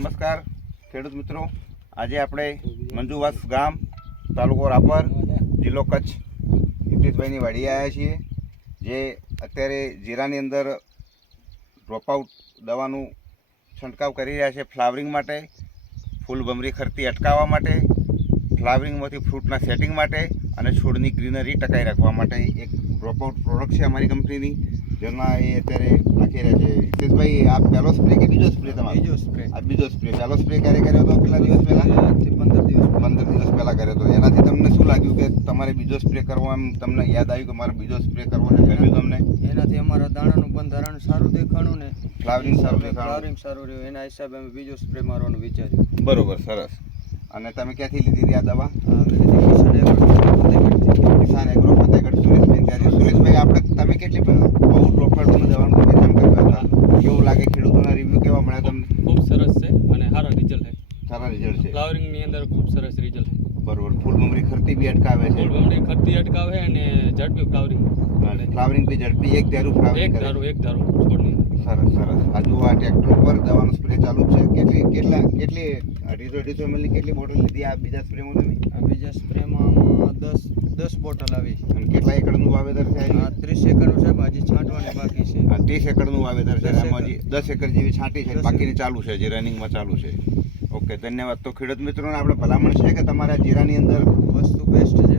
નમસ્કાર ખેડૂત મિત્રો, આજે આપણે મંજુવાસ ગામ, તાલુકો રાપર, જિલ્લો કચ્છ, હિતેશભાઈની વાડી આવ્યા છીએ, જે અત્યારે જીરાની અંદર ડ્રોપઆઉટ દવાનું છંટકાવ કરી રહ્યા છે. ફ્લાવરિંગ માટે, ફૂલ ભમરી ખરતી અટકાવવા માટે, ફ્લાવરિંગમાંથી ફ્રૂટના સેટિંગ માટે અને છોડની ગ્રીનરી ટકાઈ રાખવા માટે એક ડ્રોપઆઉટ પ્રોડક્ટ છે અમારી કંપનીની, જેમાં એ અત્યારે નાખી રહ્યા છે. હિતેશભાઈ, આ પહેલો સ્પ્રે કે બીજો સ્પ્રે તમારો? બીજો સ્પ્રે. આ બીજો સ્પ્રે. પહેલો સ્પ્રે ક્યારે કર્યો હતો? કેટલા દિવસ પહેલા? 15 દિવસ પહેલા કર્યો હતો. એનાથી તમને શું લાગ્યું કે તમારે બીજો સ્પ્રે કરવો, એમ તમને યાદ આવ્યું કે મારે બીજો સ્પ્રે કરવો છે? ગમ્યું તમને? એનાથી અમારા દાણાનું બંધારણ સારું દેખાણું ને ફ્લાવરિંગ સારું દેખાણું? ફ્લાવરિંગ સારું રહ્યું, એના હિસાબે અમે બીજો સ્પ્રે મારવાનું વિચાર્યું. બરોબર, સરસ. અને તમે ક્યાંથી લીધી હતી આ દવા? કિસાન એગ્રો ફતેહગઢ. સુરેશભાઈ ત્યાંથી. સુરેશભાઈ, આપણે તમે કેટલી બહુ ડ્રોપઆઉટનું દવાનું વેચાણ કર્યું હતા, કેવું લાગે? ખેડૂતોના રિવ્યૂ કેવા મળ્યા તમને? ખૂબ સરસ છે અને સારા રિઝલ્ટ છે. સારા રિઝલ્ટ છે. ફ્લાવરિંગની અંદર ખૂબ સરસ રિઝલ્ટ છે. બરોબર. ફૂલ ભમરી ખરતી બી અટકાવે છે. ફૂલ ભમરી ખરતી અટકાવે અને ઝડપી ફ્લાવરિંગ. ફ્લાવરિંગ બી ઝડપી, એક ધારું ફ્લાવરિંગ કરે. એક ધારું છોડની અંદર. સરસ સરસ. આજુ આ ટ્રેક્ટર પર દવાનો સ્પ્રે ચાલુ છે. કેટલી 250 ml ની કેટલી બોટલ લીધી આ બીજા સ્પ્રેમાં તમે? આ બીજા સ્પ્રેમાં 10 બોટલ આવી. અને કેટલા એકરનું વાવેતર છે? આ 30 એકરનું છે, હજી છાંટવાની બાકી છે. આ 30 એકરનું વાવેતર છે. 10 એમાં હજી 10 એકર જેવી છાંટી છે, બાકીની ચાલુ છે, જે રનિંગમાં ચાલુ છે. ઓકે, ધન્યવાદ. તો ખેડૂત મિત્રોને આપણે ભલામણ છે કે તમારા જીરાની અંદર વસ્તુ બેસ્ટ છે.